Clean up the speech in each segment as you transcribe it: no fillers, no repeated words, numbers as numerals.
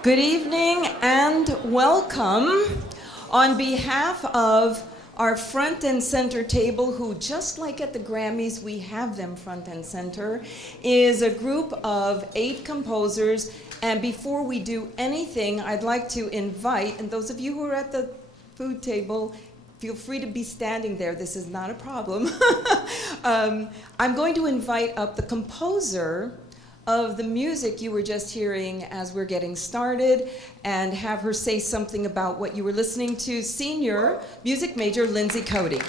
Good evening and welcome. On behalf of our front and center table, who just like at the Grammys, we have them front and center, is a group of 8 composers. And before we do anything, I'd like to invite, and those of you who are at the food table, feel free to be standing there. This is not a problem. I'm going to invite up the composer of the music you were just hearing as we're getting started, and have her say something about what you were listening to. Senior music major Lindsay Cody.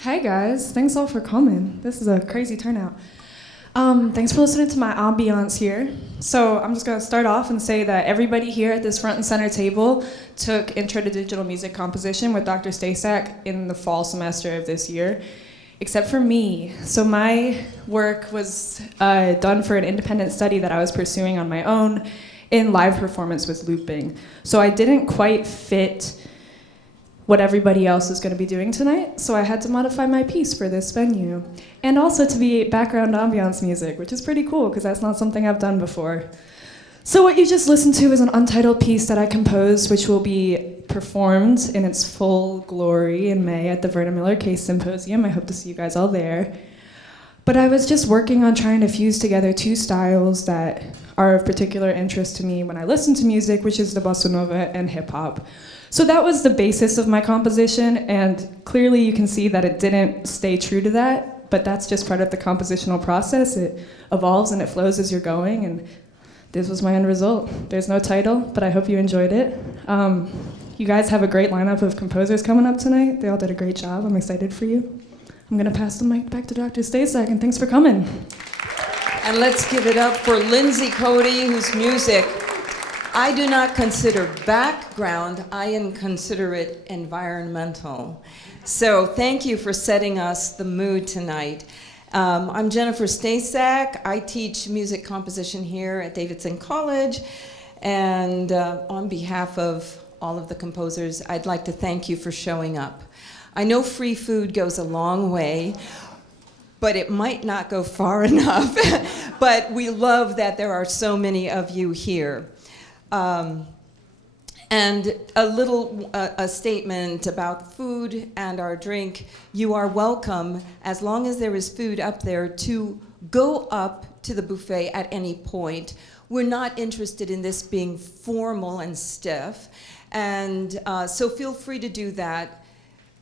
Hi guys, thanks all for coming. This is a crazy turnout. Thanks for listening to my ambiance here. So I'm just gonna start off and say that everybody here at this front and center table took Intro to Digital Music Composition with Dr. Stasak in the fall semester of this year, except for me. So my work was done for an independent study that I was pursuing on my own in live performance with looping. So I didn't quite fit what everybody else is going to be doing tonight, so I had to modify my piece for this venue. And also to be background ambiance music, which is pretty cool, because that's not something I've done before. So what you just listened to is an untitled piece that I composed, which will be performed in its full glory in May at the Verna Miller Case Symposium. I hope to see you guys all there. But I was just working on trying to fuse together 2 styles that are of particular interest to me when I listen to music, which is the bossa nova and hip hop. So that was the basis of my composition, and clearly you can see that it didn't stay true to that, but that's just part of the compositional process. It evolves and it flows as you're going, and this was my end result. There's no title, but I hope you enjoyed it. You guys have a great lineup of composers coming up tonight. They all did a great job. I'm excited for you. I'm gonna pass the mic back to Dr. Stasak, and thanks for coming. And let's give it up for Lindsay Cody, whose music I do not consider background, I consider it environmental. So thank you for setting us the mood tonight. I'm Jennifer Stasak. I teach music composition here at Davidson College. And on behalf of all of the composers, I'd like to thank you for showing up. I know free food goes a long way. but it might not go far enough. But we love that there are so many of you here. And a statement about food and our drink. You are welcome, as long as there is food up there, to go up to the buffet at any point. We're not interested in this being formal and stiff. And so feel free to do that.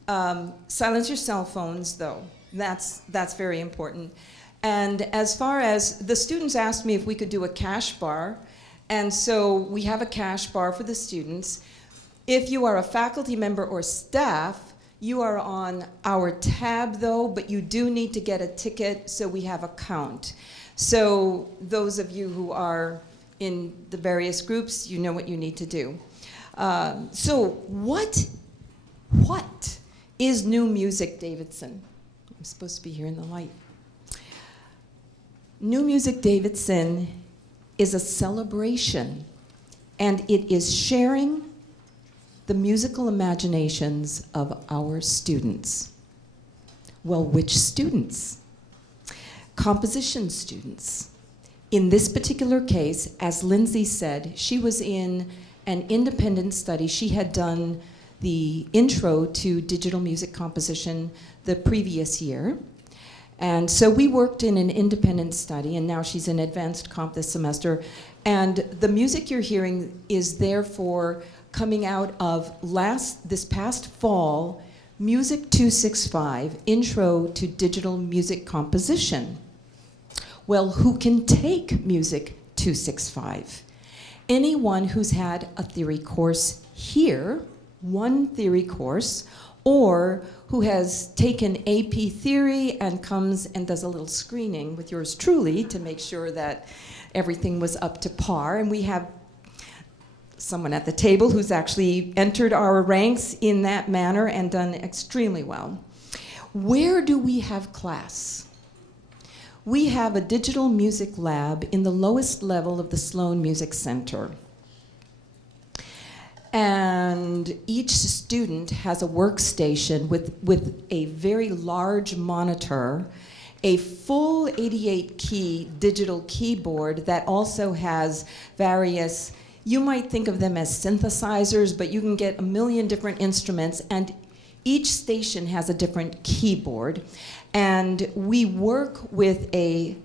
Silence your cell phones, though. That's very important. And as far as the students asked me if we could do a cash bar, and so we have a cash bar for the students. If you are a faculty member or staff, you are on our tab, though, but you do need to get a ticket, so we have a count. So those of you who are in the various groups, you know what you need to do. So what is new music, Davidson? I'm supposed to be here in the light. New Music Davidson is a celebration, and it is sharing the musical imaginations of our students. Well, which students? Composition students. In this particular case, as Lindsay said, she was in an independent study. She had done the intro to digital music composition the previous year. And so we worked in an independent study, and now she's in advanced comp this semester. And the music you're hearing is therefore coming out of this past fall, Music 265, Intro to Digital Music Composition. Well, who can take Music 265? Anyone who's had a theory course here, one theory course, or who has taken AP Theory and comes and does a little screening with yours truly to make sure that everything was up to par. And we have someone at the table who's actually entered our ranks in that manner and done extremely well. Where do we have class? We have a digital music lab in the lowest level of the Sloan Music Center. And each student has a workstation with a very large monitor, a full 88-key digital keyboard that also has various, you might think of them as synthesizers, but you can get a million different instruments, and each station has a different keyboard. And we work with a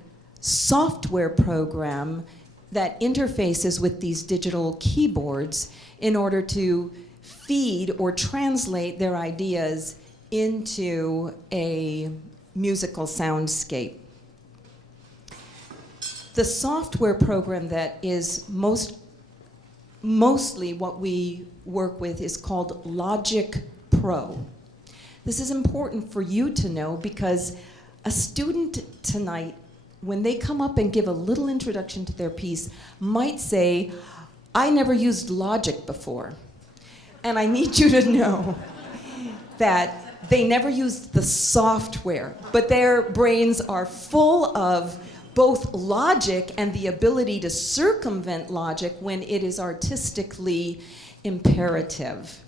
software program that interfaces with these digital keyboards in order to feed or translate their ideas into a musical soundscape. The software program that is mostly what we work with is called Logic Pro. This is important for you to know because a student tonight, when they come up and give a little introduction to their piece, might say, I never used Logic before. And I need you to know that they never used the software, but their brains are full of both logic and the ability to circumvent logic when it is artistically imperative.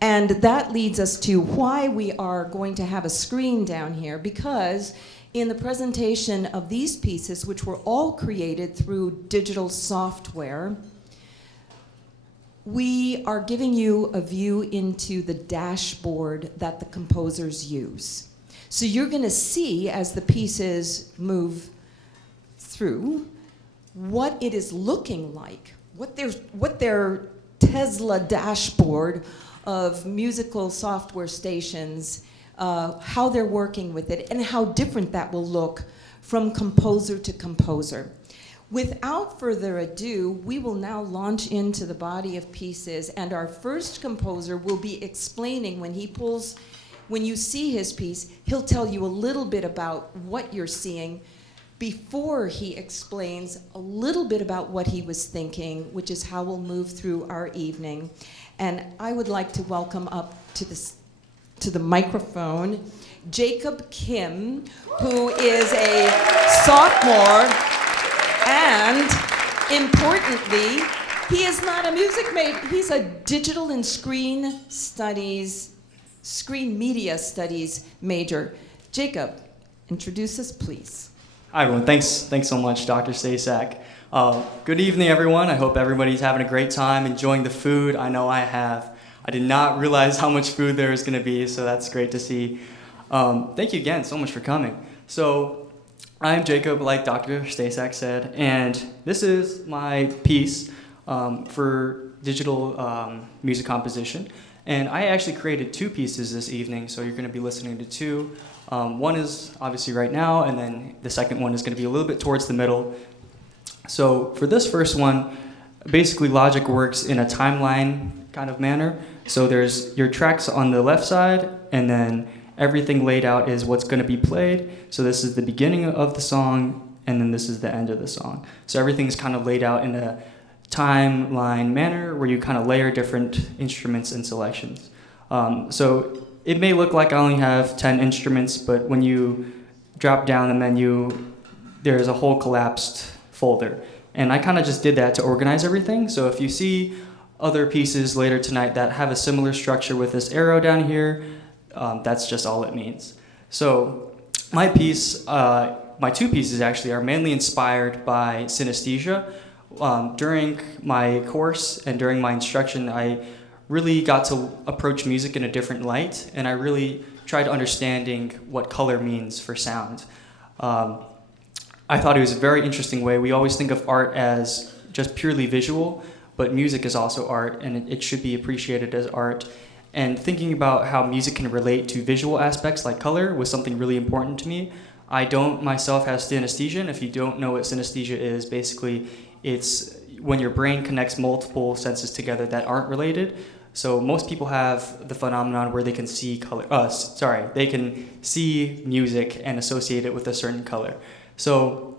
And that leads us to why we are going to have a screen down here, because in the presentation of these pieces, which were all created through digital software, we are giving you a view into the dashboard that the composers use. So you're going to see, as the pieces move through, what it is looking like, what their Tesla dashboard of musical software stations, how they're working with it, and how different that will look from composer to composer. Without further ado, we will now launch into the body of pieces, and our first composer will be explaining when you see his piece, he'll tell you a little bit about what you're seeing before he explains a little bit about what he was thinking, which is how we'll move through our evening. And I would like to welcome up to the microphone Jacob Kim, who is a sophomore. And importantly, he is not a music major. He's a digital and screen media studies major. Jacob, Introduce us, please. Hi, everyone. Thanks so much, Dr. Stasak. Good evening, everyone. I hope everybody's having a great time, enjoying the food. I know I have. I did not realize how much food there is going to be, so that's great to see. Thank you again so much for coming. So I'm Jacob, like Dr. Stasak said, and this is my piece for digital music composition. And I actually created two pieces this evening, so you're going to be listening to two. One is obviously right now, and then the second one is going to be a little bit towards the middle. So for this first one, basically Logic works in a timeline kind of manner. So there's your tracks on the left side, and then everything laid out is what's going to be played. So this is the beginning of the song, and then this is the end of the song. So everything's kind of laid out in a timeline manner where you kind of layer different instruments and selections. So it may look like I only have 10 instruments, but when you drop down the menu, there's a whole collapsed folder. And I kind of just did that to organize everything. So if you see other pieces later tonight that have a similar structure with this arrow down here, that's just all it means. So my piece, my two pieces actually, are mainly inspired by synesthesia. During my course and during my instruction, I really got to approach music in a different light, and I really tried understanding what color means for sound. I thought it was a very interesting way. We always think of art as just purely visual, but music is also art, and it should be appreciated as art. And thinking about how music can relate to visual aspects like color was something really important to me. I don't myself have synesthesia, and if you don't know what synesthesia is, basically it's when your brain connects multiple senses together that aren't related. So most people have the phenomenon where they can see color. They can see music and associate it with a certain color. So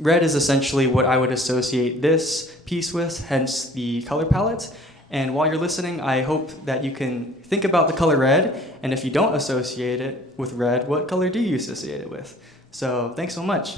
red is essentially what I would associate this piece with, hence the color palette. And while you're listening, I hope that you can think about the color red, and if you don't associate it with red, what color do you associate it with? So thanks so much.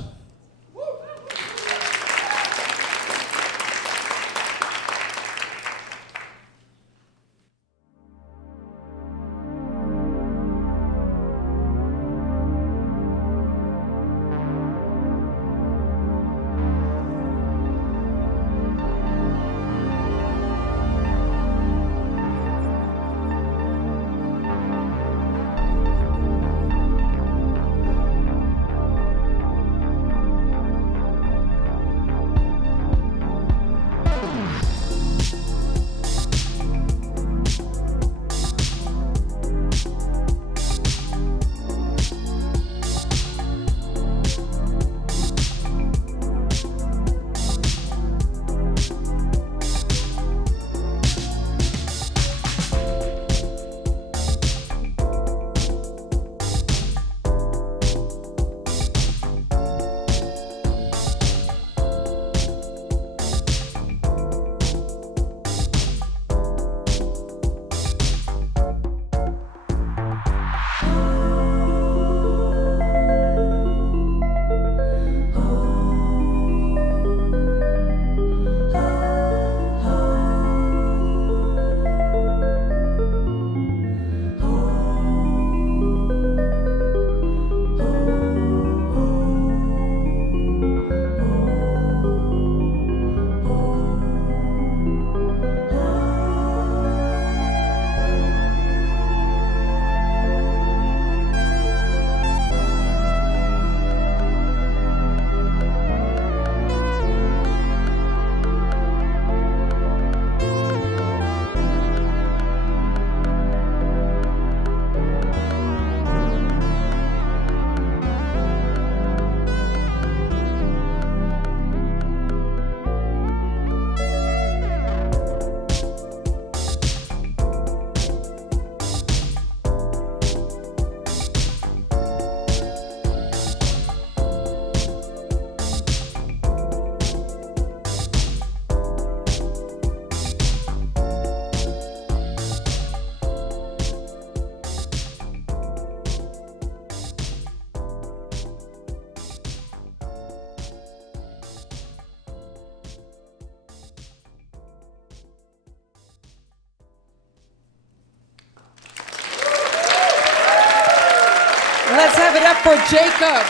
Let's have it up for Jacob.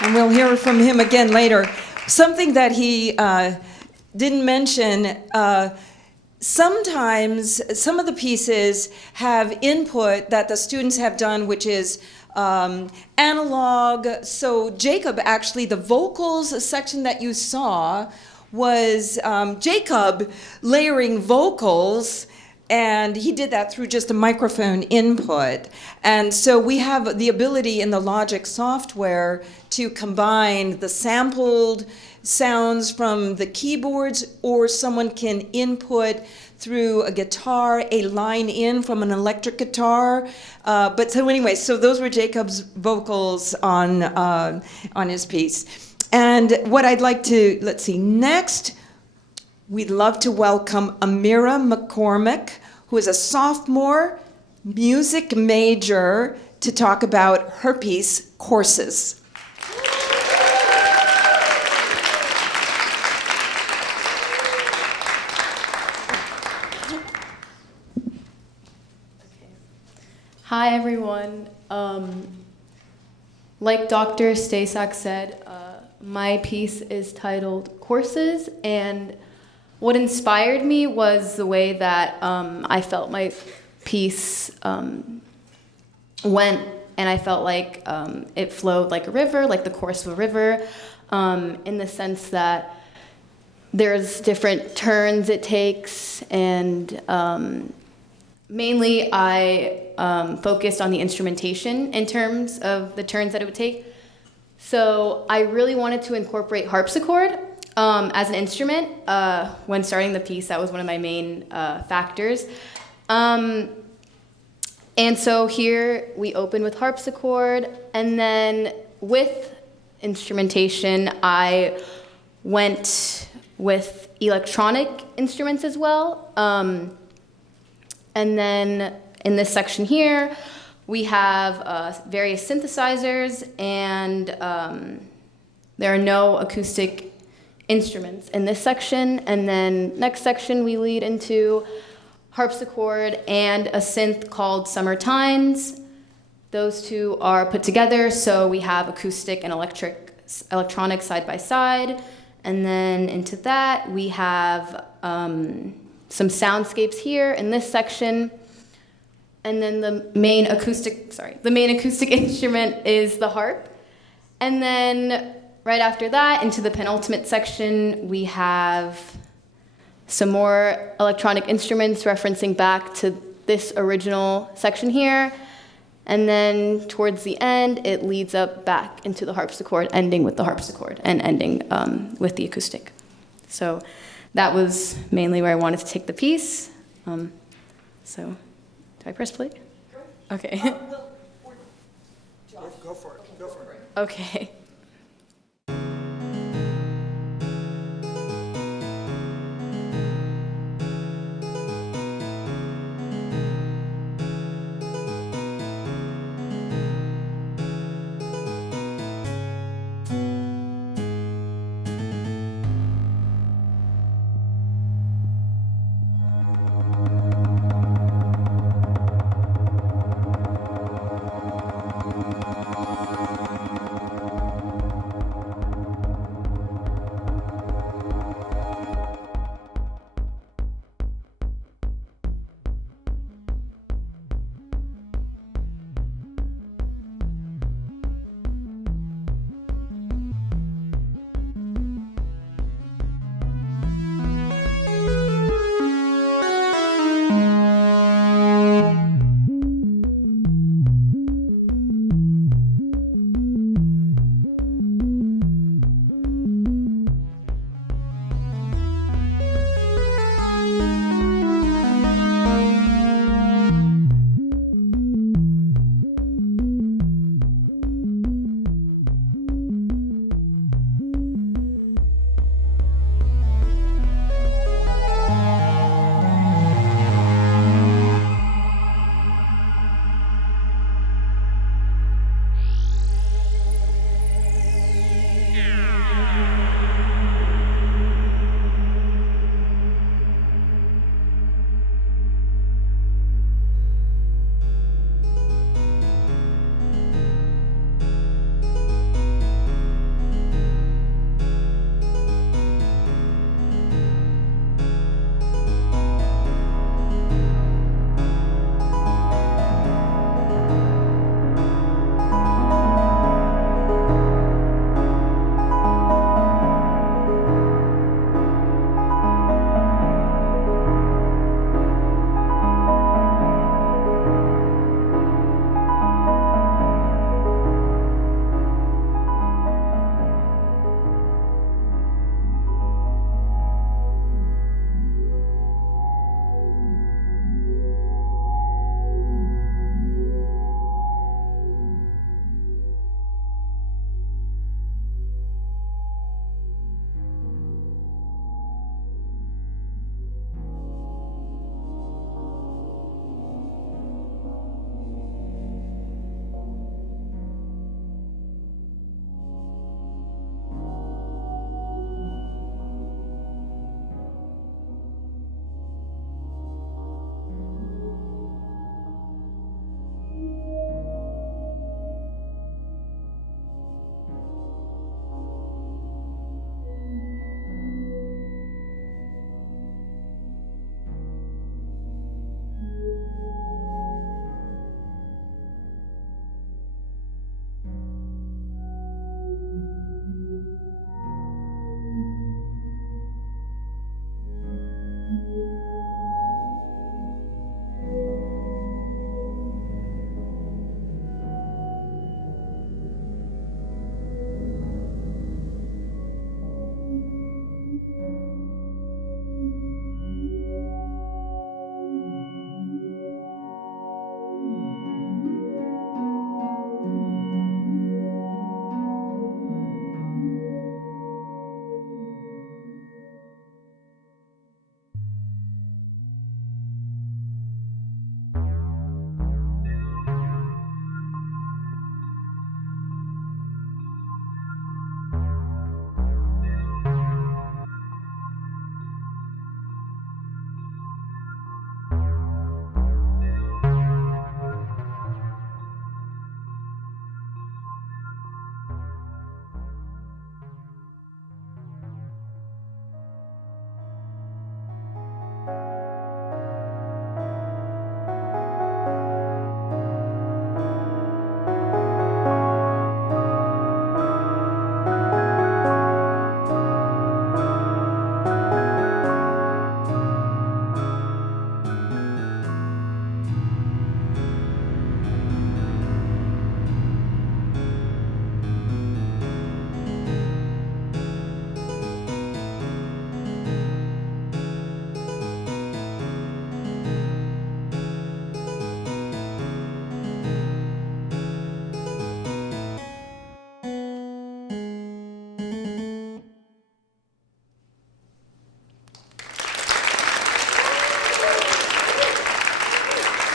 And we'll hear from him again later. Something that he didn't mention, sometimes some of the pieces have input that the students have done, which is analog. So Jacob, actually, the vocals section that you saw was Jacob layering vocals, and he did that through just a microphone input. And so we have the ability in the Logic software to combine the sampled sounds from the keyboards, or someone can input through a guitar, a line in from an electric guitar. But so anyway, so those were Jacob's vocals on his piece. And what I'd like to, let's see, next, we'd love to welcome Amira McCormick, who is a sophomore music major, to talk about her piece, Courses. Hi, everyone. Like Dr. Stasak said, my piece is titled Courses, and what inspired me was the way that I felt my piece went, and I felt like it flowed like a river, like the course of a river, in the sense that there's different turns it takes, and mainly I focused on the instrumentation in terms of the turns that it would take. So I really wanted to incorporate harpsichord as an instrument when starting the piece. That was one of my main factors. And so here we open with harpsichord, and then with instrumentation, I went with electronic instruments as well. And then in this section here, we have various synthesizers, and there are no acoustic instruments in this section. And then next section, we lead into harpsichord and a synth called Summertimes. Those two are put together, so we have acoustic and electronic side by side. And then into that, we have some soundscapes here in this section. And then the main acoustic instrument is the harp. And then right after that, into the penultimate section, we have some more electronic instruments referencing back to this original section here. And then towards the end, it leads up back into the harpsichord, ending with the harpsichord and ending with the acoustic. So that was mainly where I wanted to take the piece. So, do I press play? Okay. Go for it. Go for it. Okay.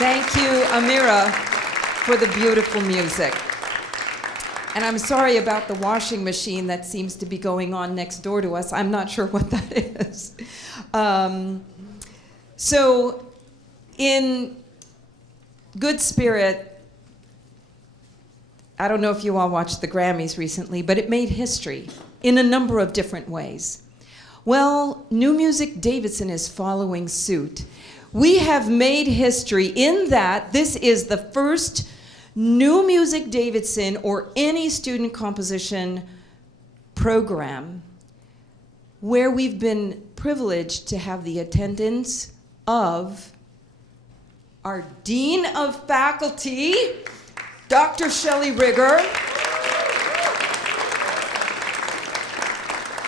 Thank you, Amira, for the beautiful music. And I'm sorry about the washing machine that seems to be going on next door to us. I'm not sure what that is. So, in good spirit, I don't know if you all watched the Grammys recently, but it made history in a number of different ways. Well, New Music Davidson is following suit. We have made history in that this is the first New Music Davidson or any student composition program where we've been privileged to have the attendance of our Dean of Faculty, Dr. Shelley Rigger.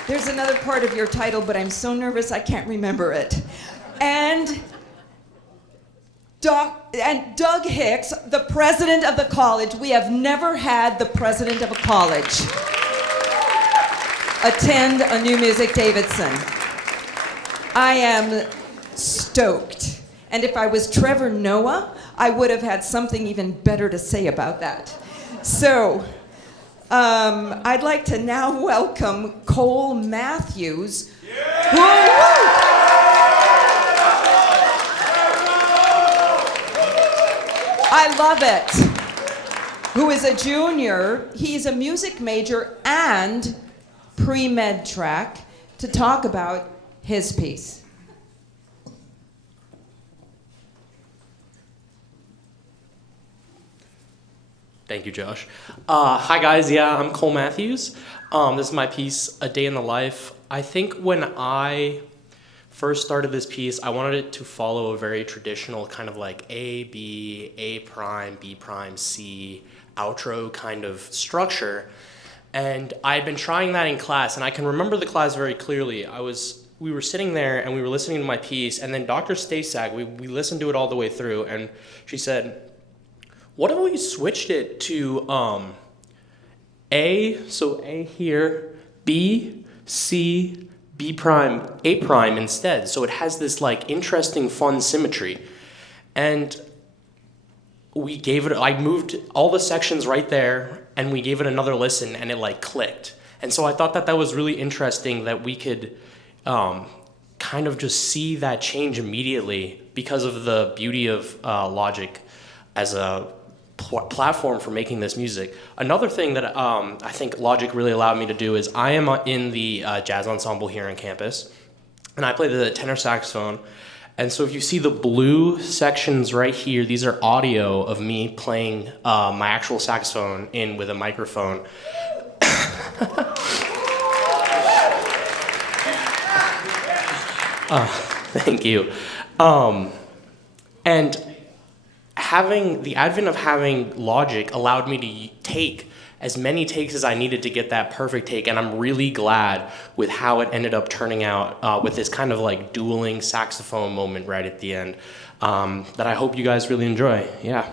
There's another part of your title, but I'm so nervous I can't remember it. And Doug Hicks, the president of the college. We have never had the president of a college attend a New Music Davidson. I am stoked. And if I was Trevor Noah, I would have had something even better to say about that. So, I'd like to now welcome Cole Matthews, I love it, who is a junior. He's a music major and pre-med track, to talk about his piece. Thank you, Josh. Hi, guys. Yeah, I'm Cole Matthews. This is my piece, A Day in the Life. I think when I first started this piece, I wanted it to follow a very traditional kind of like A, B, A prime, B prime, C, outro kind of structure. And I had been trying that in class, and I can remember the class very clearly. We were sitting there, and we were listening to my piece, and then Dr. Stasak, we listened to it all the way through, and she said, what if we switched it to A, so A here, B, C, B prime, A prime instead. So it has this like interesting fun symmetry. And I moved all the sections right there, and we gave it another listen, and it like clicked. And so I thought that was really interesting that we could kind of just see that change immediately because of the beauty of Logic as a platform for making this music. Another thing that I think Logic really allowed me to do is I am in the jazz ensemble here on campus, and I play the tenor saxophone. And so if you see the blue sections right here, these are audio of me playing my actual saxophone in with a microphone. Thank you. And the advent of having Logic allowed me to take as many takes as I needed to get that perfect take, and I'm really glad with how it ended up turning out with this kind of like dueling saxophone moment right at the end that I hope you guys really enjoy. Yeah.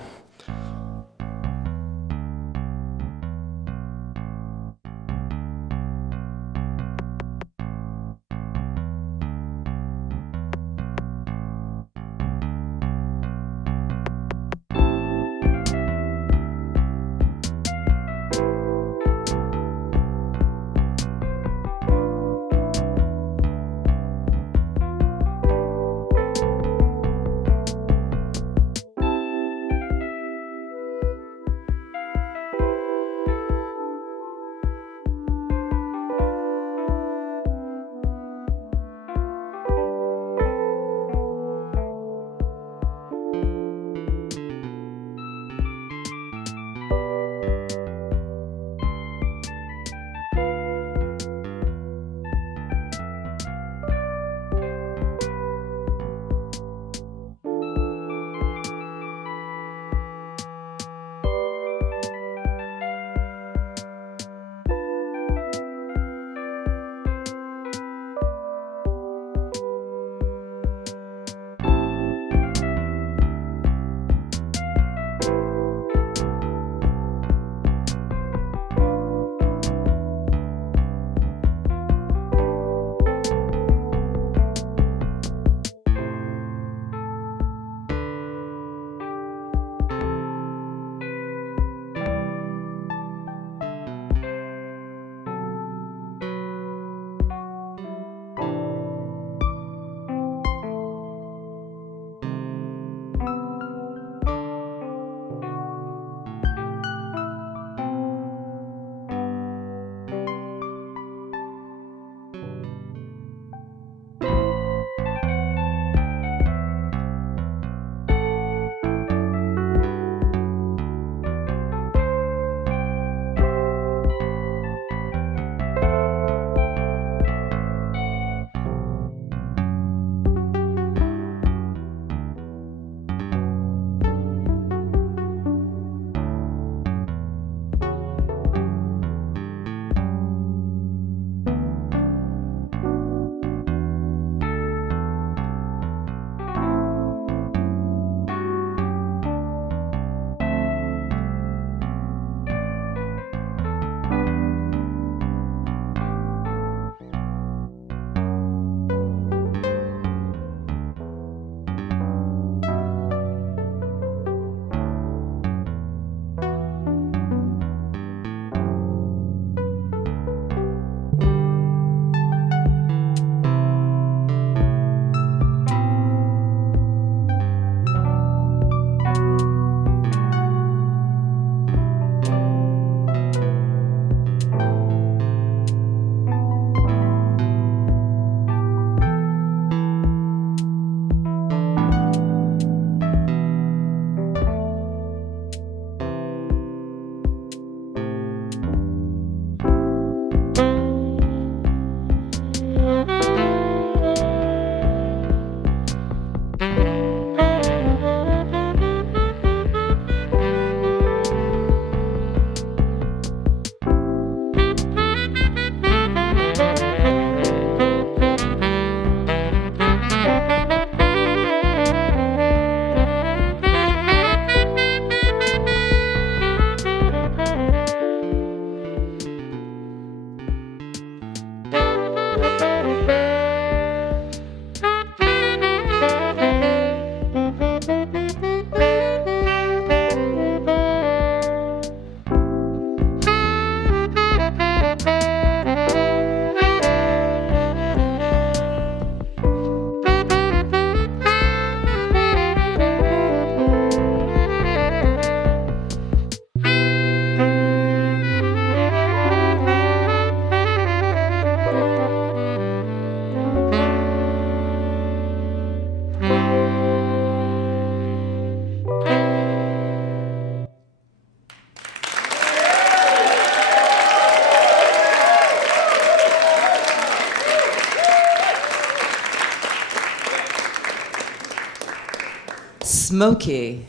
smoky.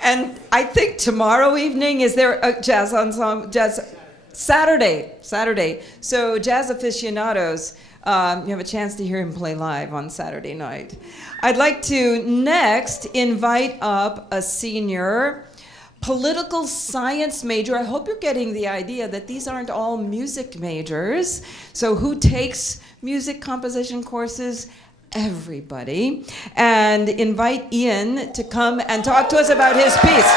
And I think tomorrow evening, is there a jazz ensemble? Saturday. So jazz aficionados, you have a chance to hear him play live on Saturday night. I'd like to next invite up a senior political science major. I hope you're getting the idea that these aren't all music majors. So who takes music composition courses? Everybody. And invite Ian to come and talk to us about his piece.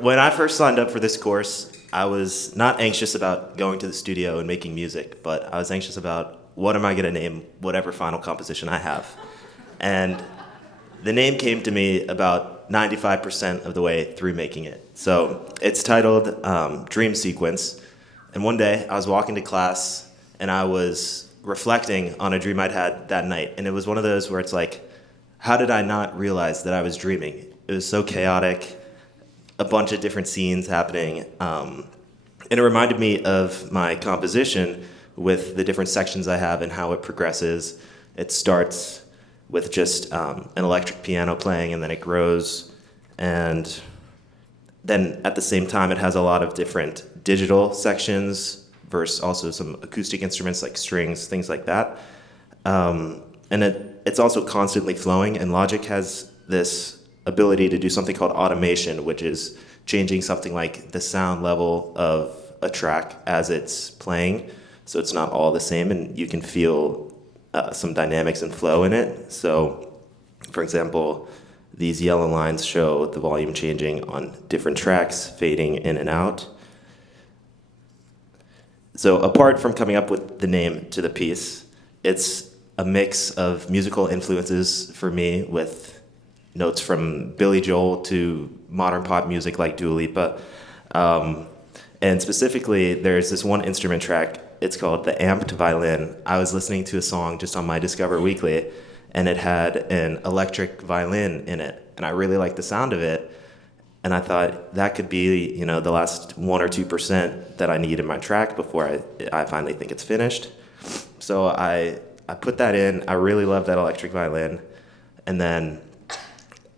When I first signed up for this course, I was not anxious about going to the studio and making music, but I was anxious about what am I going to name whatever final composition I have. And the name came to me about 95% of the way through making it. So it's titled Dream Sequence. And one day I was walking to class and I was reflecting on a dream I'd had that night. And it was one of those where it's like, how did I not realize that I was dreaming? It was so chaotic, a bunch of different scenes happening. And it reminded me of my composition with the different sections I have and how it progresses. It starts with just an electric piano playing, and then it grows. And then at the same time, it has a lot of different digital sections versus also some acoustic instruments like strings, things like that. And it's also constantly flowing, and Logic has this ability to do something called automation, which is changing something like the sound level of a track as it's playing, so it's not all the same, and you can feel some dynamics and flow in it. So, for example, these yellow lines show the volume changing on different tracks, fading in and out. So apart from coming up with the name to the piece, it's a mix of musical influences for me, with notes from Billy Joel to modern pop music like Dua Lipa. And specifically, there's this one instrument track. It's called The Amped Violin. I was listening to a song just on my Discover Weekly, and it had an electric violin in it. And I really liked the sound of it. And I thought that could be, the last 1 or 2% that I need in my track before I finally think it's finished. So I put that in. I really love that electric violin. And then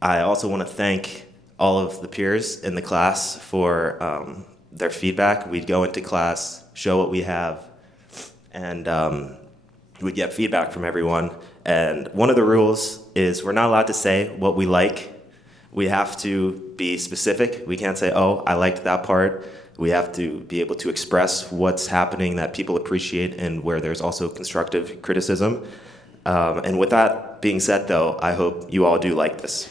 I also want to thank all of the peers in the class for their feedback. We'd go into class, show what we have, and we'd get feedback from everyone. And one of the rules is we're not allowed to say what we like. We have to be specific. We can't say, oh, I liked that part. We have to be able to express what's happening that people appreciate and where there's also constructive criticism. And with that being said, though, I hope you all do like this.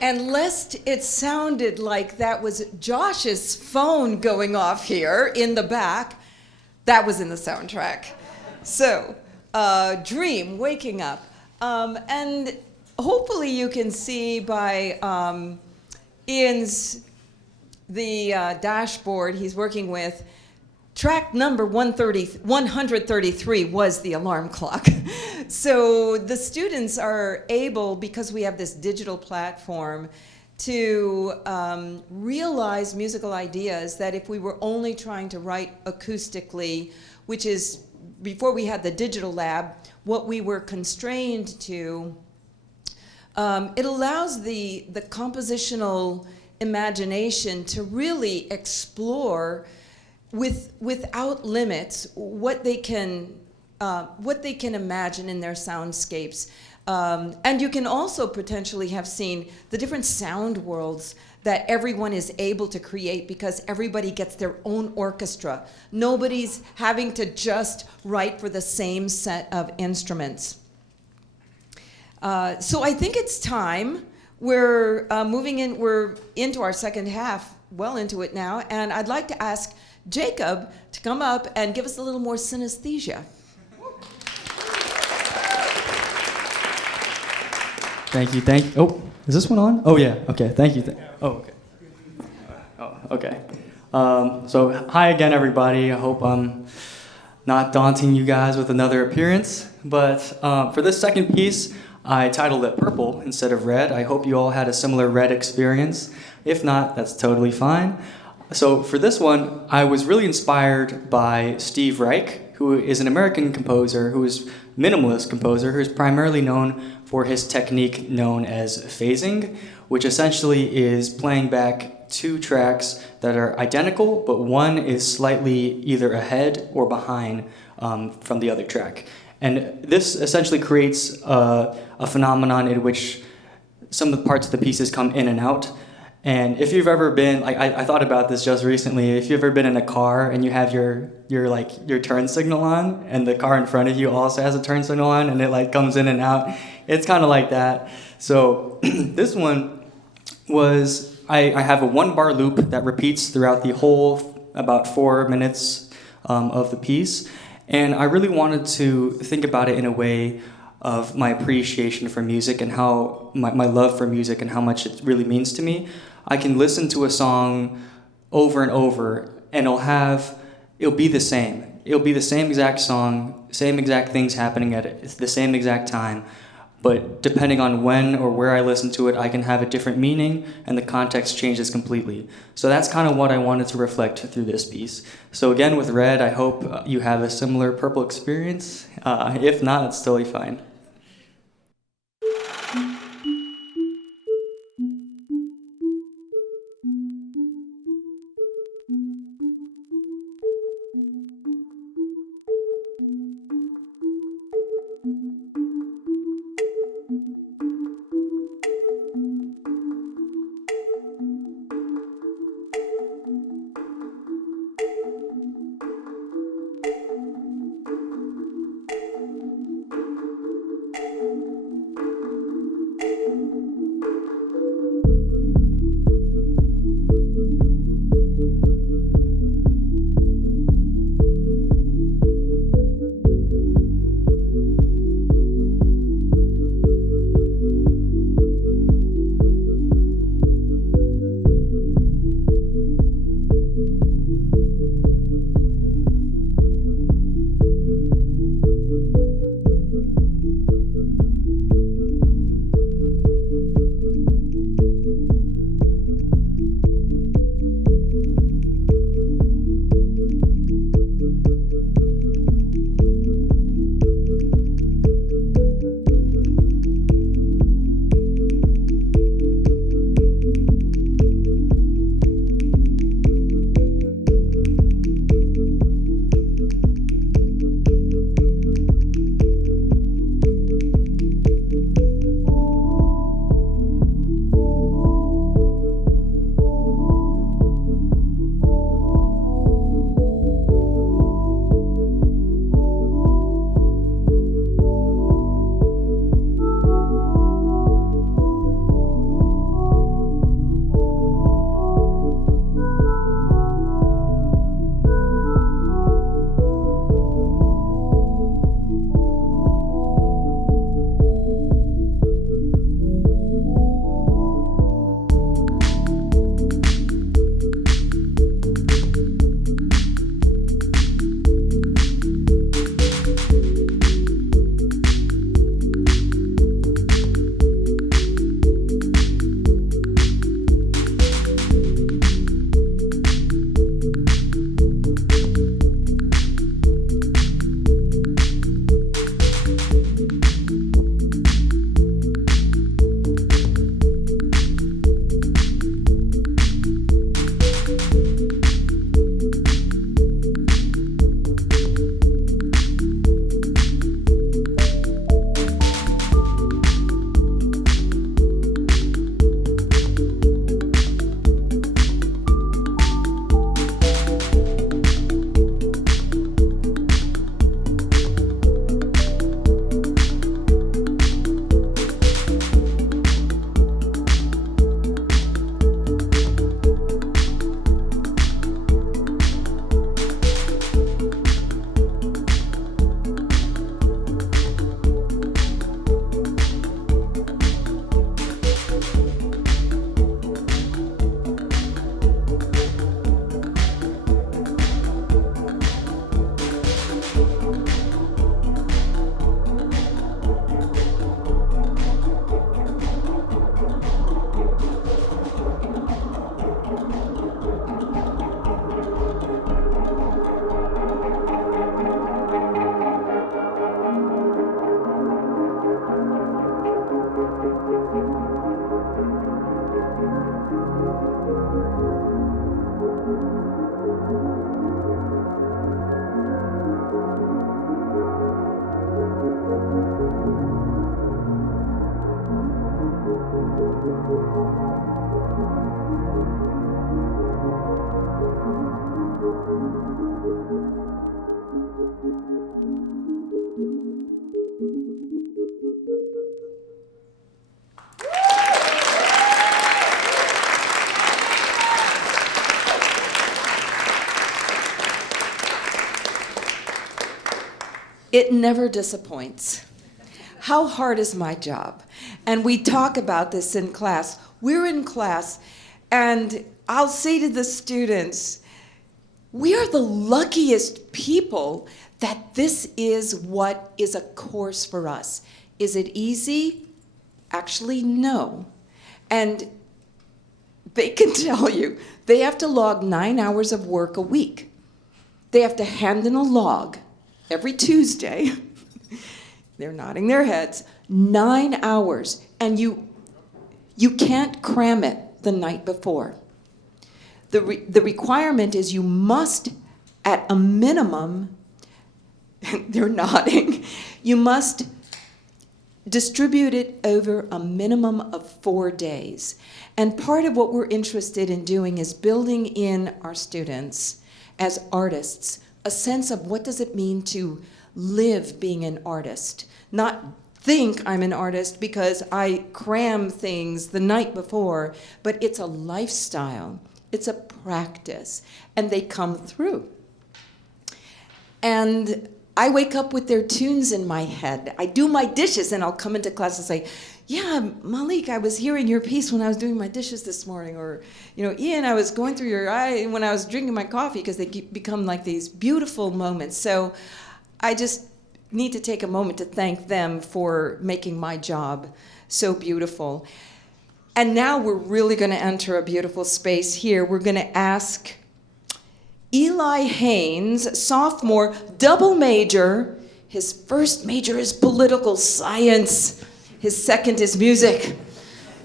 And lest it sounded like that was Josh's phone going off here in the back, that was in the soundtrack. So, Dream, Waking Up. And hopefully you can see by Ian's, the dashboard he's working with, track number 133 was the alarm clock. So the students are able, because we have this digital platform, to realize musical ideas that if we were only trying to write acoustically, which is, before we had the digital lab, what we were constrained to, it allows the compositional imagination to really explore without limits what they can imagine in their soundscapes. And you can also potentially have seen the different sound worlds that everyone is able to create because everybody gets their own orchestra. Nobody's having to just write for the same set of instruments. So I think it's time. We're we're into our second half, well into it now, and I'd like to ask Jacob to come up and give us a little more synesthesia. Thank you. Oh, is this one on? Oh, yeah. Okay. Thank you. Okay. Oh, okay. So, hi again, everybody. I hope I'm not daunting you guys with another appearance. But for this second piece, I titled it Purple instead of Red. I hope you all had a similar red experience. If not, that's totally fine. So for this one, I was really inspired by Steve Reich, who is an American composer, who is minimalist composer, who is primarily known for his technique known as phasing, which essentially is playing back two tracks that are identical, but one is slightly either ahead or behind from the other track. And this essentially creates a phenomenon in which some of the parts of the pieces come in and out. And if you've ever been, like I thought about this just recently, if you've ever been in a car and you have your turn signal on, and the car in front of you also has a turn signal on, and it like comes in and out, it's kind of like that. So this one was, I have a 1-bar loop that repeats throughout the whole about 4 minutes of the piece. And I really wanted to think about it in a way of my appreciation for music and how my love for music and how much it really means to me. I can listen to a song over and over, and it'll be the same. It'll be the same exact song, same exact things happening at the same exact time. But depending on when or where I listen to it, I can have a different meaning, and the context changes completely. So that's kind of what I wanted to reflect through this piece. So again, with Red, I hope you have a similar Purple experience. If not, it's totally fine. It never disappoints. How hard is my job? And we talk about this in class. We're in class, and I'll say to the students, we are the luckiest people that this is what is a course for us. Is it easy? Actually, no. And they can tell you, they have to log 9 hours of work a week. They have to hand in a log every Tuesday. They're nodding their heads. 9 hours, and you can't cram it the night before. The requirement is you must, at a minimum, they're nodding, you must distribute it over a minimum of 4 days. And part of what we're interested in doing is building in our students as artists a sense of what does it mean to live being an artist, not think I'm an artist because I cram things the night before, but it's a lifestyle, it's a practice, and they come through. And I wake up with their tunes in my head. I do my dishes, and I'll come into class and say, yeah, Malik, I was hearing your piece when I was doing my dishes this morning. Or, Ian, I was going through your eye when I was drinking my coffee, because they become like these beautiful moments. So I just need to take a moment to thank them for making my job so beautiful. And now we're really going to enter a beautiful space here. We're going to ask Eli Haynes, sophomore, double major. His first major is political science. His second is music.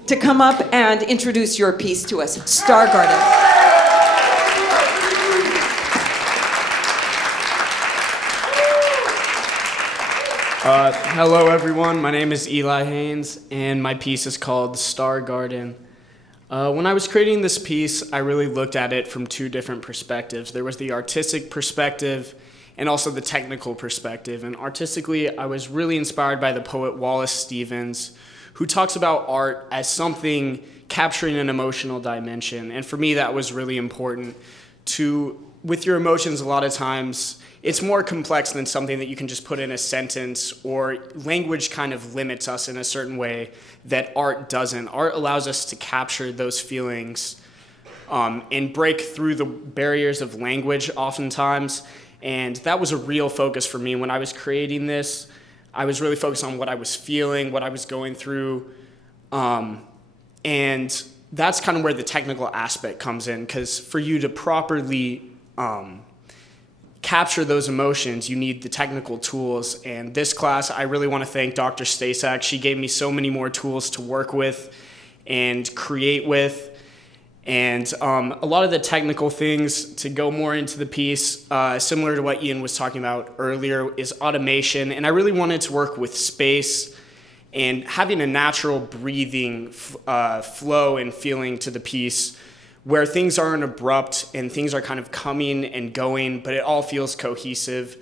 To come up and introduce your piece to us, Stargarden. Hello everyone, my name is Eli Haynes, and my piece is called Stargarden. When I was creating this piece, I really looked at it from two different perspectives. There was the artistic perspective and also the technical perspective. And artistically, I was really inspired by the poet Wallace Stevens, who talks about art as something capturing an emotional dimension. And for me, that was really important. With your emotions, a lot of times, it's more complex than something that you can just put in a sentence, or language kind of limits us in a certain way that art doesn't. Art allows us to capture those feelings and break through the barriers of language oftentimes. And that was a real focus for me when I was creating this. I was really focused on what I was feeling, what I was going through. And that's kind of where the technical aspect comes in, because for you to properly capture those emotions, you need the technical tools. And this class, I really want to thank Dr. Stasak. She gave me so many more tools to work with and create with. And a lot of the technical things, to go more into the piece, similar to what Ian was talking about earlier, is automation. And I really wanted to work with space and having a natural breathing flow and feeling to the piece, where things aren't abrupt and things are kind of coming and going, but it all feels cohesive.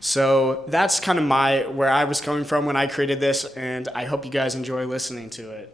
So that's kind of where I was coming from when I created this, and I hope you guys enjoy listening to it.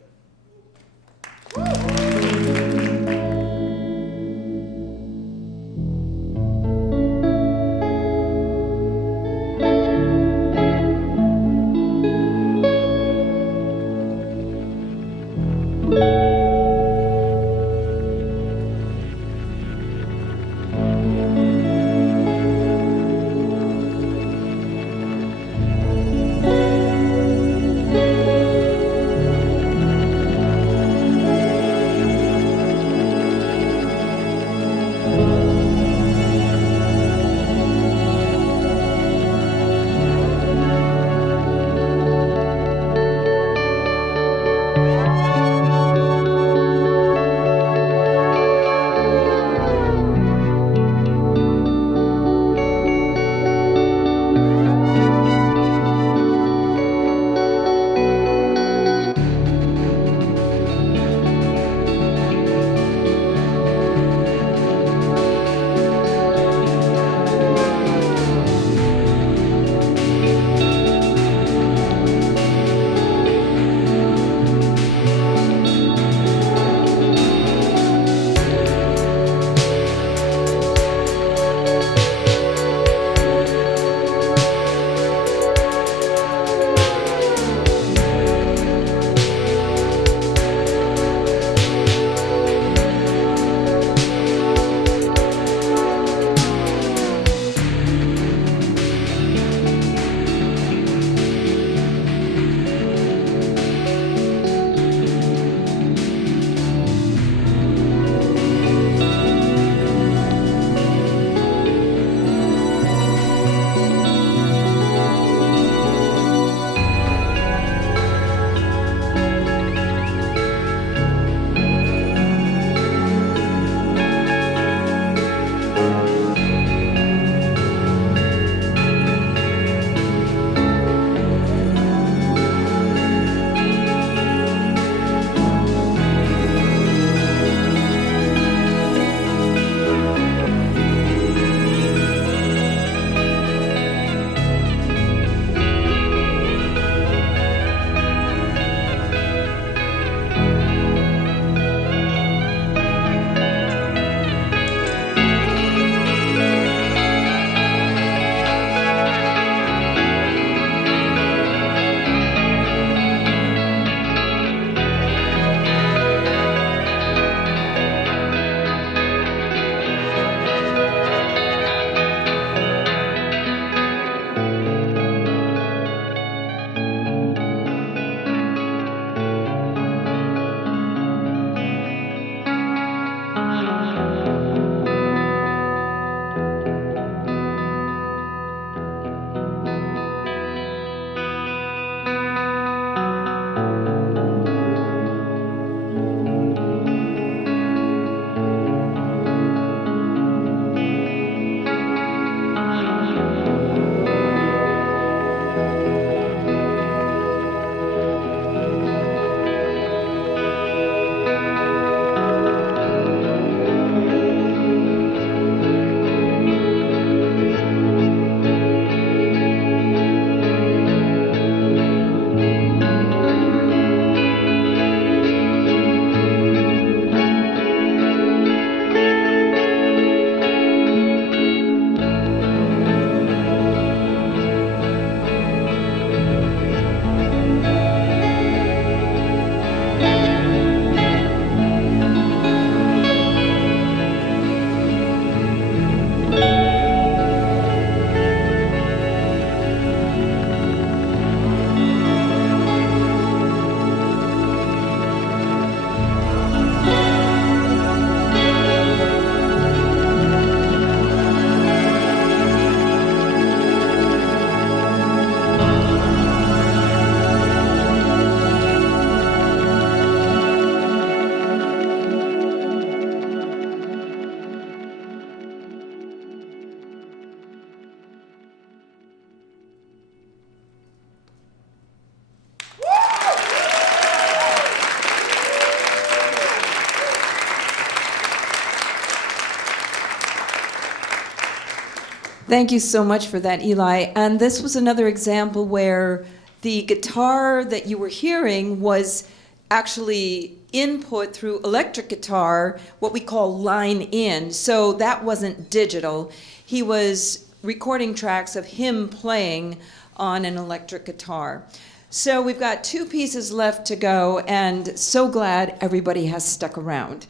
Thank you so much for that, Eli. And this was another example where the guitar that you were hearing was actually input through electric guitar, what we call line in. So that wasn't digital. He was recording tracks of him playing on an electric guitar. So we've got 2 pieces left to go, and so glad everybody has stuck around,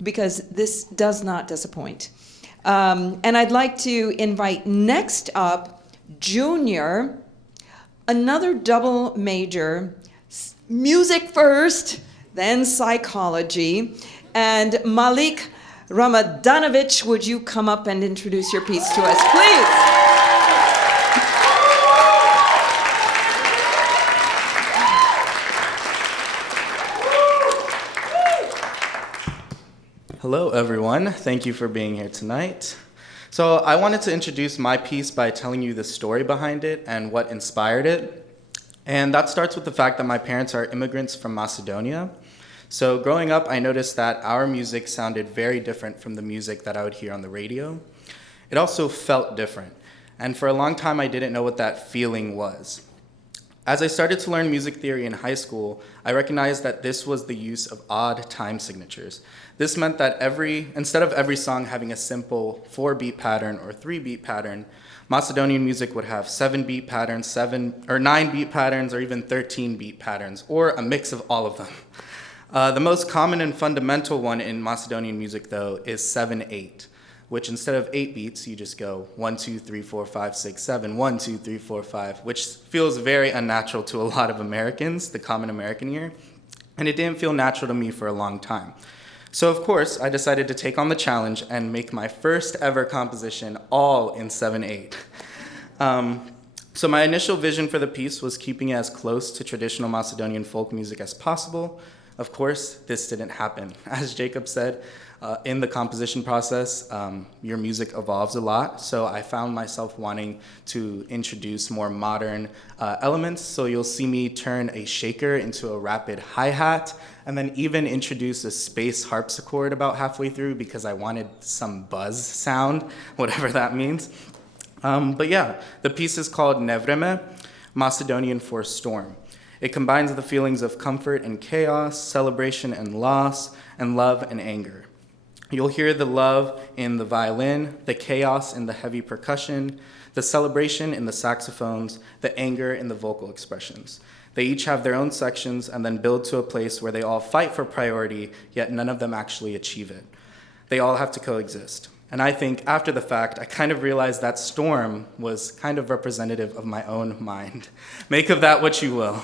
because this does not disappoint. And I'd like to invite next up Junior, another double major, music first, then psychology. And Malik Ramadanovic, would you come up and introduce your piece to us, please? Hello, everyone. Thank you for being here tonight. So I wanted to introduce my piece by telling you the story behind it and what inspired it. And that starts with the fact that my parents are immigrants from Macedonia. So growing up, I noticed that our music sounded very different from the music that I would hear on the radio. It also felt different. And for a long time, I didn't know what that feeling was. As I started to learn music theory in high school, I recognized that this was the use of odd time signatures. This meant that instead of every song having a simple 4-beat pattern or 3-beat pattern, Macedonian music would have 7-beat patterns, 9-beat patterns, or even 13-beat patterns, or a mix of all of them. The most common and fundamental one in Macedonian music, though, is 7/8, which instead of 8 beats, you just go 1, 2, 3, 4, 5, 6, 7, 1, 2, 3, 4, 5, which feels very unnatural to a lot of Americans, the common American ear, and it didn't feel natural to me for a long time. So of course, I decided to take on the challenge and make my first ever composition all in 7/8. So my initial vision for the piece was keeping it as close to traditional Macedonian folk music as possible. Of course, this didn't happen. As Jacob said, in the composition process, your music evolves a lot, so I found myself wanting to introduce more modern elements. So you'll see me turn a shaker into a rapid hi-hat, and then even introduce a space harpsichord about halfway through because I wanted some buzz sound, whatever that means. But yeah, the piece is called Nevreme, Macedonian for storm. It combines the feelings of comfort and chaos, celebration and loss, and love and anger. You'll hear the love in the violin, the chaos in the heavy percussion, the celebration in the saxophones, the anger in the vocal expressions. They each have their own sections and then build to a place where they all fight for priority, yet none of them actually achieve it. They all have to coexist. And I think after the fact, I kind of realized that storm was kind of representative of my own mind. Make of that what you will.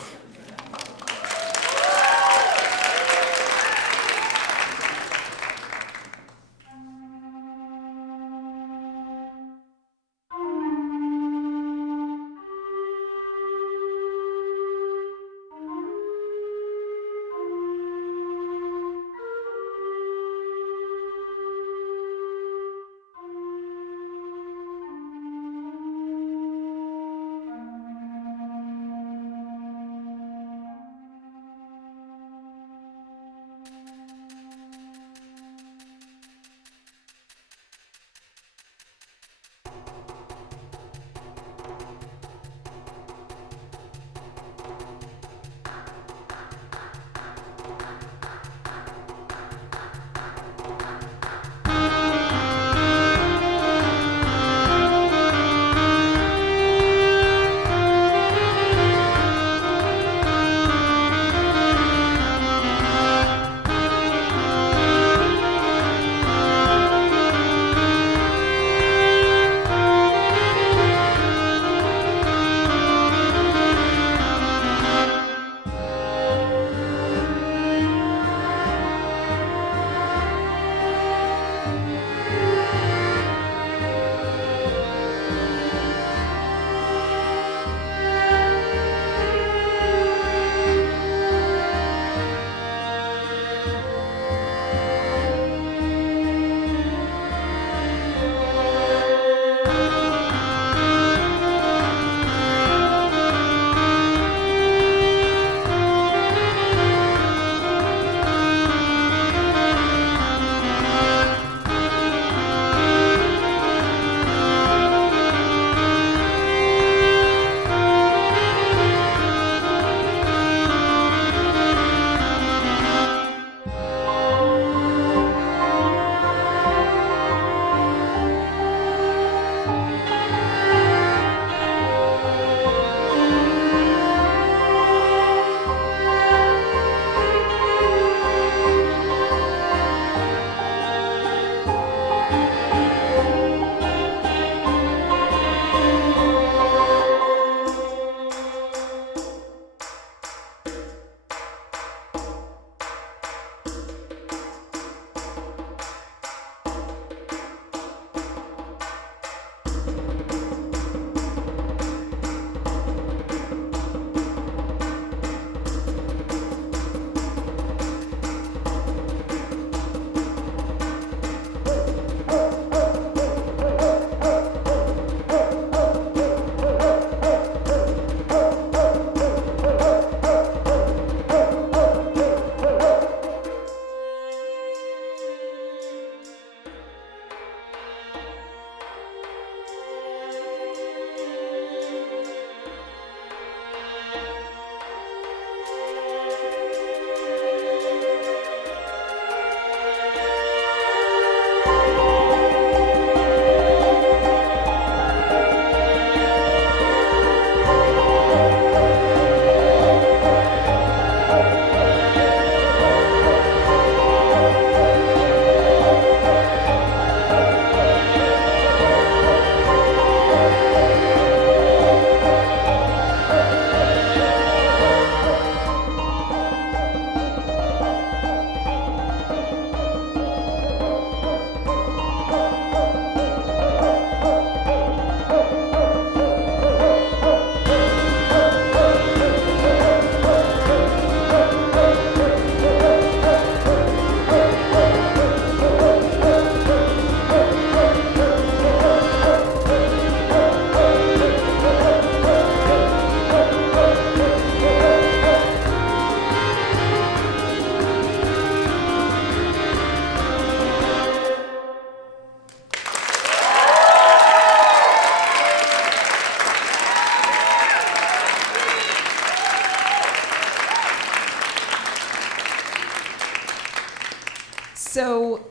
So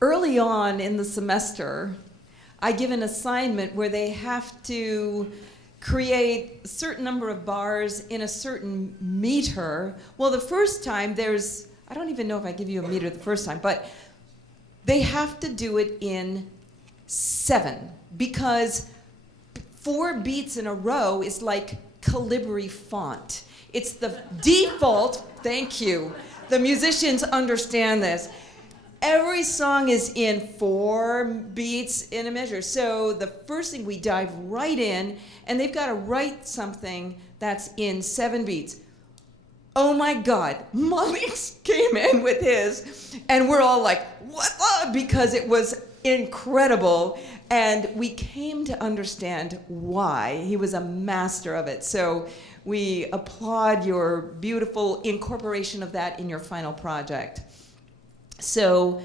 early on in the semester, I give an assignment where they have to create a certain number of bars in a certain meter. Well, the first time I don't even know if I give you a meter the first time, but they have to do it in 7 because 4 beats in a row is like Calibri font. It's the default, thank you. The musicians understand this. Every song is in 4 beats in a measure. So the first thing, we dive right in, and they've got to write something that's in 7 beats. Oh my God, Malik came in with his, and we're all like, what? Because it was incredible. And we came to understand why. He was a master of it. So we applaud your beautiful incorporation of that in your final project. So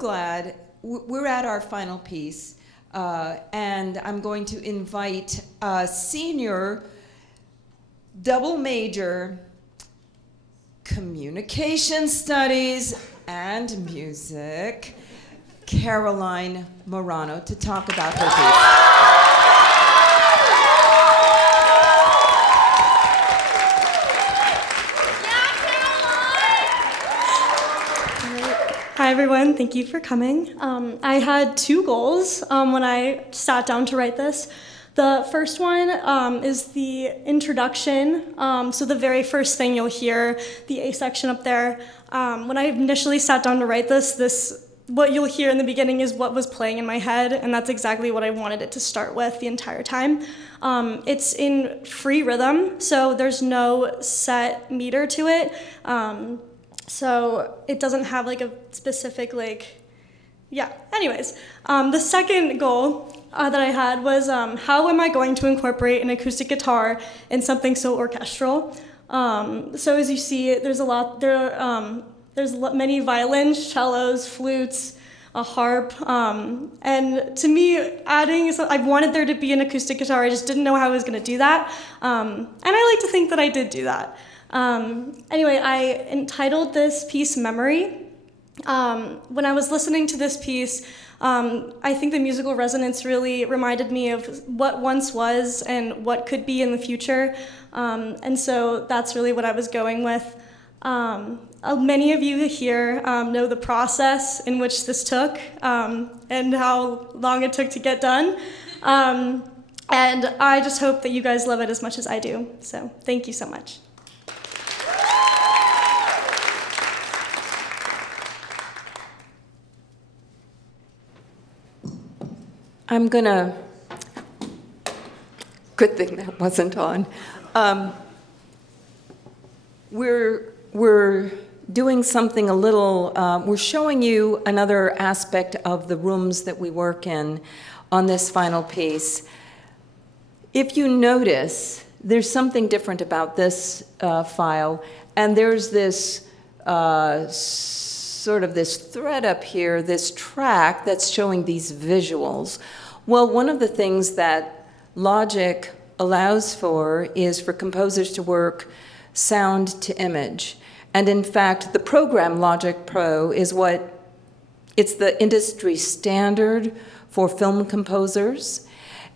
glad. We're at our final piece, and I'm going to invite a senior double major communication studies and music, Caroline Maurano, to talk about her piece. Hi everyone, thank you for coming. I had 2 goals when I sat down to write this. The first one is the introduction. So the very first thing you'll hear, the A section up there. When I initially sat down to write this, what you'll hear in the beginning is what was playing in my head, and that's exactly what I wanted it to start with the entire time. It's in free rhythm, so there's no set meter to it. So it doesn't have like a specific anyways. The second goal that I had was how am I going to incorporate an acoustic guitar in something so orchestral? So as you see, there's many violins, cellos, flutes, a harp, and to me, I wanted there to be an acoustic guitar. I just didn't know how I was going to do that, and I like to think that I did do that. Anyway, I entitled this piece Memory. When I was listening to this piece, I think the musical resonance really reminded me of what once was and what could be in the future. And so that's really what I was going with. Many of you here know the process in which this took and how long it took to get done. And I just hope that you guys love it as much as I do. So thank you so much. I'm gonna, good thing that wasn't on. We're doing something a little, we're showing you another aspect of the rooms that we work in on this final piece. If you notice, there's something different about this file, and there's this sort of this thread up here, this track that's showing these visuals. Well, one of the things that Logic allows for is for composers to work sound to image. And in fact, the program Logic Pro is it's the industry standard for film composers.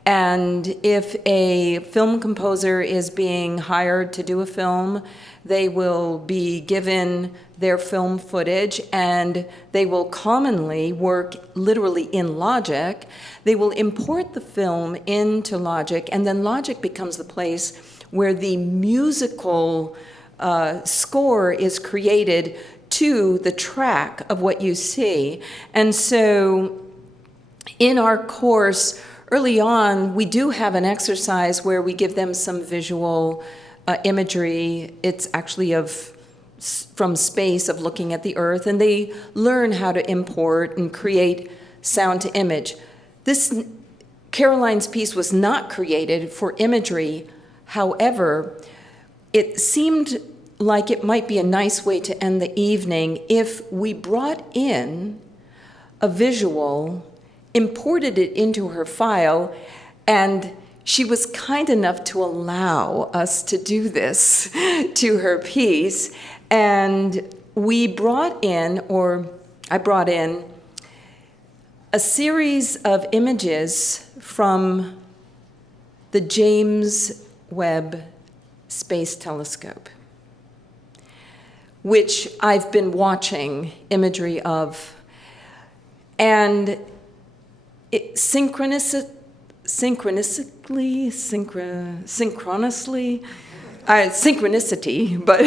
And if a film composer is being hired to do a film, they will be given their film footage, and they will commonly work literally in Logic. They will import the film into Logic, and then Logic becomes the place where the musical score is created to the track of what you see. And so in our course, early on, we do have an exercise where we give them some visual imagery. It's actually from space, of looking at the earth, and they learn how to import and create sound to image. Caroline's piece was not created for imagery. However, it seemed like it might be a nice way to end the evening if we brought in a visual, imported it into her file, and she was kind enough to allow us to do this to her piece. And we brought in, or I brought in a series of images from the James Webb Space Telescope, which I've been watching imagery of. And it synchronously, synchronicity, but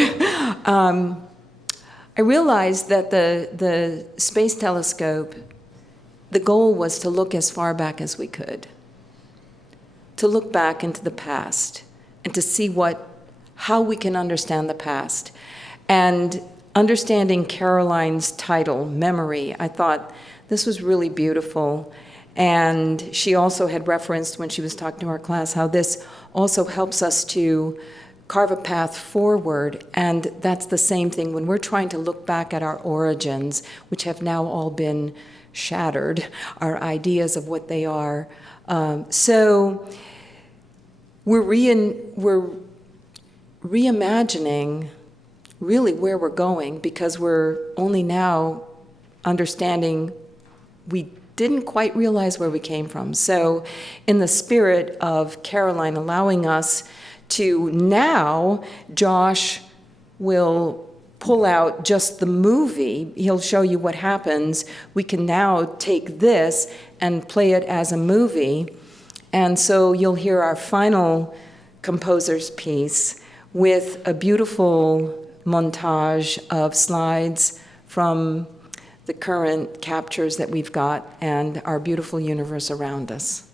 I realized that the Space Telescope, the goal was to look as far back as we could, to look back into the past and to see how we can understand the past. And understanding Caroline's title, Memory, I thought this was really beautiful. And she also had referenced when she was talking to our class how this also helps us to carve a path forward. And that's the same thing when we're trying to look back at our origins, which have now all been shattered, our ideas of what they are. So we're reimagining really where we're going, because we're only now understanding we didn't quite realize where we came from. So in the spirit of Caroline allowing us to now, Josh will pull out just the movie. He'll show you what happens. We can now take this and play it as a movie. And so you'll hear our final composer's piece with a beautiful montage of slides from the current captures that we've got and our beautiful universe around us.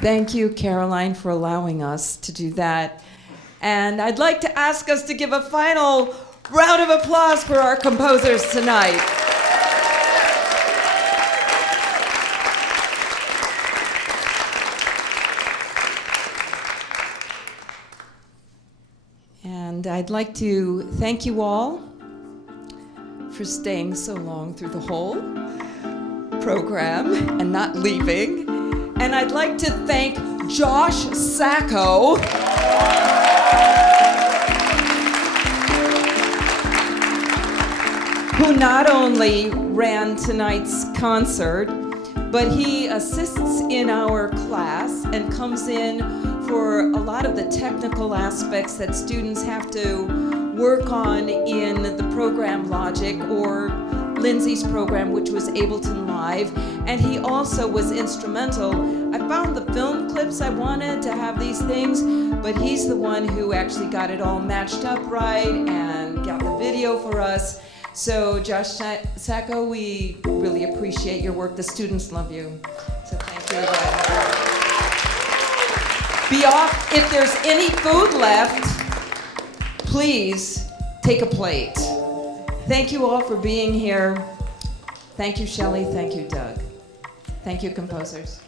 Thank you, Caroline, for allowing us to do that. And I'd like to ask us to give a final round of applause for our composers tonight. And I'd like to thank you all for staying so long through the whole program and not leaving. And I'd like to thank Josh Sacco, who not only ran tonight's concert, but he assists in our class and comes in for a lot of the technical aspects that students have to work on in the program Logic or Lindsay's program, which was Ableton Live. And he also was instrumental. I found the film clips I wanted to have these things, but he's the one who actually got it all matched up right and got the video for us. So Josh Sacco, we really appreciate your work. The students love you. So thank you again. Be off. If there's any food left, please take a plate. Thank you all for being here. Thank you, Shelley. Thank you, Doug. Thank you, composers.